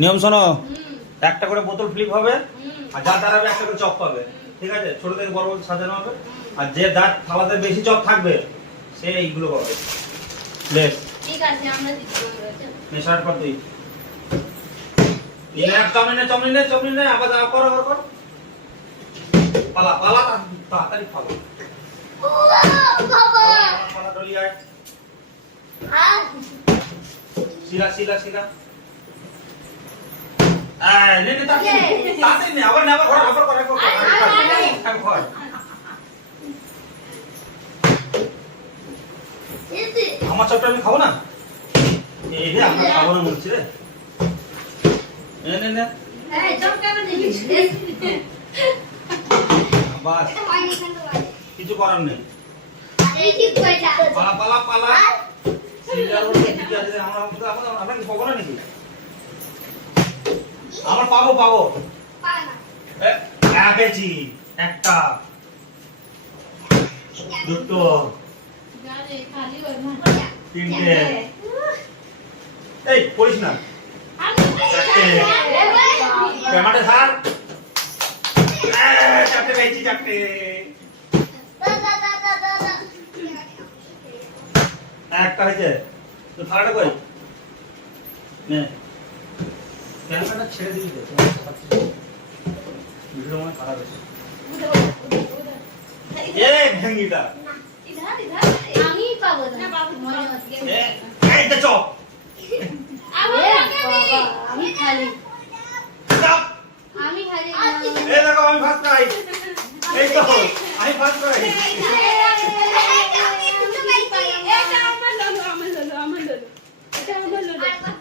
নিয়ম শোনো, একটা করে বোতল ফ্লিপ হবে আর যার দাঁড়াবে একটা করে চপ পাবে, ঠিক আছে? ছোট থেকে বড় বড় সাজানো হবে আর যে যার থালাতে বেশি চপ থাকবে সে এইগুলো পাবে। বেশ, ঠিক আছে, আমরা দিচ্ছি। স্টার্ট কর তুই। নিলে এক চাউমিন নে আবার কর পালা তাড়াতাড়ি পালা। পালা ডলি আয়। শিলা নে তাড়াতাড়ি নে আবার কর। আমার চপটা আমি খাবো না? এই রে আমরা খাবো না বলছি রে। নে বাস, কিছু করার নেই। পালা সিরিয়াল বলতে কি আছে? আমরা কি পাবো না নাকি? আমরা পাবো পেয়েছি। একটা, দুটো, তিনটে, এই পড়িস না, টমেটো স্যার চারটে পেয়েছি, চারটে। একটা হয়েছে তো থালাটা কই? নে ক্যামেরাটা ছেড়ে দিবি তো, ভিডিও মনে খারাপ হয়েছে। ভেঙ্গিটা আমি পাবো না, মনে হচ্ছে এই তো চপ আমি খালি চপ। আমি খালি এই দেখো আমি ফার্স্ট প্রাইজ। এই তো আমি ফার্স্ট প্রাইজ। এটা আমার ললো।